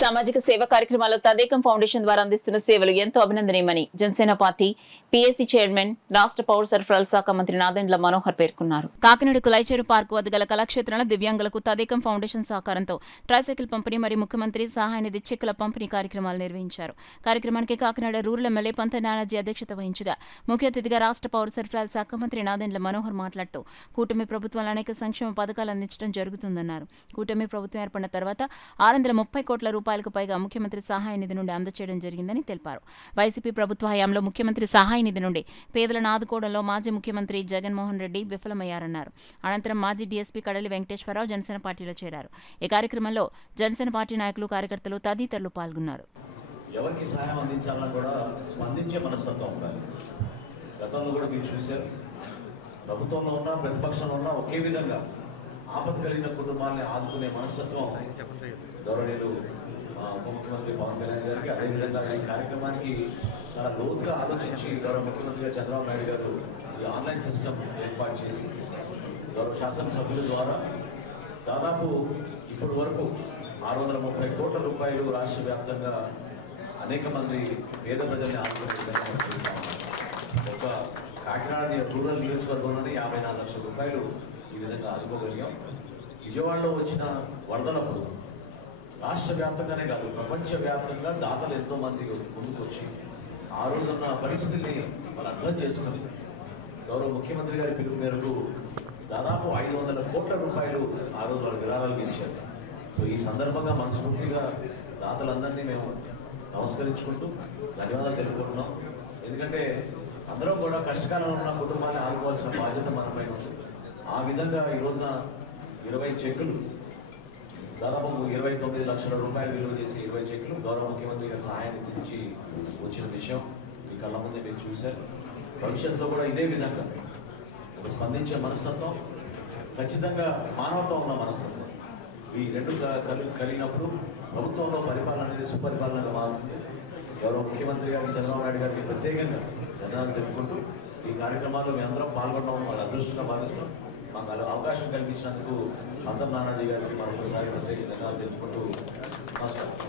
సామాజిక సేవ కార్యక్రమాల్లో తదేకం ఫౌండేషన్ ద్వారా అందిస్తున్న సేవలు ఎంతో అభినందనీయమని జనసేన పార్టీ పీఎస్సీ చైర్మన్ రాష్ట్ర పౌర సరఫరాల శాఖ మంత్రి నాదెండ్ల మనోహర్ పేర్కొన్నారు. కాకినాడ కులైచేరు పార్కు వద్ద గల కళాక్షేత్రంలో దివ్యాంగులకు తదేకం ఫౌండేషన్ సహకారంతో ట్రైసైకిల్ పంపిణీ మరియు ముఖ్యమంత్రి సహాయ నిధి చెక్కుల పంపిణీ కార్యక్రమాలు నిర్వహించారు. కార్యక్రమానికి కాకినాడ రూరల్ ఎమ్మెల్యే పంత నానాజీ అధ్యక్షత వహించగా ముఖ్య అతిథిగా రాష్ట్ర పౌర సరఫరాల శాఖ మంత్రి నాదెండ్ల మనోహర్ మాట్లాడుతూ కూటమి ప్రభుత్వాలు అనేక సంక్షేమ పథకాలు అందించడం జరుగుతుందన్నారు. కూటమి ప్రభుత్వం ఏర్పడిన తర్వాత 630 కోట్ల రూపాయలకు పైగా ముఖ్యమంత్రి సహాయ నిధి నుండి అందజేయడం జరిగిందని తెలిపారు. వైసీపీ ప్రభుత్వ హయాంలో ముఖ్యమంత్రి సహాయ నిధి నుండి పేదలను ఆదుకోవడంలో మాజీ ముఖ్యమంత్రి జగన్మోహన్ రెడ్డి విఫలమయ్యారన్నారు. అనంతరం మాజీ డీఎస్పీ కడలి వెంకటేశ్వరరావు జనసేన పార్టీలో చేరారు. ఈ కార్యక్రమంలో జనసేన పార్టీ నాయకులు, కార్యకర్తలు తదితరులు పాల్గొన్నారు. ఎవరికి సహాయం అందించాలన్నా కూడా స్పందించే మనస్తత్వం ఉండాలి. గతంలో కూడా మీరు చూశారు, ప్రభుత్వంలో ఉన్నా ప్రతిపక్షంలో ఉన్నా ఒకే విధంగా ఆపద కలిగిన కుటుంబాన్ని ఆదుకునే మనస్తత్వం గౌరవనీయులు ఉప ముఖ్యమంత్రి పవన్ కళ్యాణ్ గారికి, అదేవిధంగా ఈ కార్యక్రమానికి చాలా లోతుగా ఆలోచించి గౌరవ ముఖ్యమంత్రి గారు చంద్రబాబు నాయుడు గారు ఈ ఆన్లైన్ సిస్టమ్ ఏర్పాటు చేసి గౌరవ శాసనసభ్యుల ద్వారా దాదాపు ఇప్పటి వరకు 630 కోట్ల రూపాయలు రాష్ట్ర వ్యాప్తంగా అనేక మంది పేద ప్రజల్ని ఆదుకునే విధంగా ఒక కాకినాడ రూరల్ నియోజకవర్గంలోనే 54 లక్షల రూపాయలు ఈ విధంగా ఆదుకోగలిగాం. విజయవాడలో వచ్చిన వరదలప్పుడు రాష్ట్ర వ్యాప్తంగానే కాదు, ప్రపంచవ్యాప్తంగా దాతలు ఎంతోమంది ముందుకొచ్చి ఆ రోజున్న పరిస్థితిని వాళ్ళు అర్థం చేసుకుని గౌరవ ముఖ్యమంత్రి గారి పిలుపు మేరకు దాదాపు 500 కోట్ల రూపాయలు ఆ రోజు వాళ్ళ విరాళాలు ఇచ్చారు. సో ఈ సందర్భంగా మనస్ఫూర్తిగా దాతలందరినీ మేము నమస్కరించుకుంటూ ధన్యవాదాలు తెలుపుకుంటున్నాం. ఎందుకంటే అందరం కూడా కష్టకాలంలో ఉన్న కుటుంబాన్ని ఆదుకోవాల్సిన బాధ్యత మనపై ఉంది. ఆ విధంగా ఈ రోజున 20 చెక్కులు, దాదాపు 29 లక్షల రూపాయలు విలువ చేసి 20 చెక్కులు గౌరవ ముఖ్యమంత్రి గారి సహాయాన్ని గురించి వచ్చిన విషయం మీ కళ్ళ ముందే మీరు చూశారు. భవిష్యత్తులో కూడా ఇదే విధంగా ఒక స్పందించే మనస్తత్వం, ఖచ్చితంగా మానవత్వం ఉన్న మనస్తత్వం, ఈ రెండు కలిగినప్పుడు ప్రభుత్వంలో పరిపాలన అనేది సుపరిపాలనగా మారుతుంది. గౌరవ ముఖ్యమంత్రి గారికి, చంద్రబాబు నాయుడు గారికి ప్రత్యేకంగా ధన్యవాదాలు తెలుపుకుంటూ ఈ కార్యక్రమాల్లో మేము అందరం పాల్గొనడం వాళ్ళ అదృష్టంగా భావిస్తాం. మాకు అవకాశం కల్పించినందుకు పంత నానాజీ గారికి మరొకసారి ప్రత్యేక ధన్యవాదాలు తెలుపుకుంటూ నమస్కారం.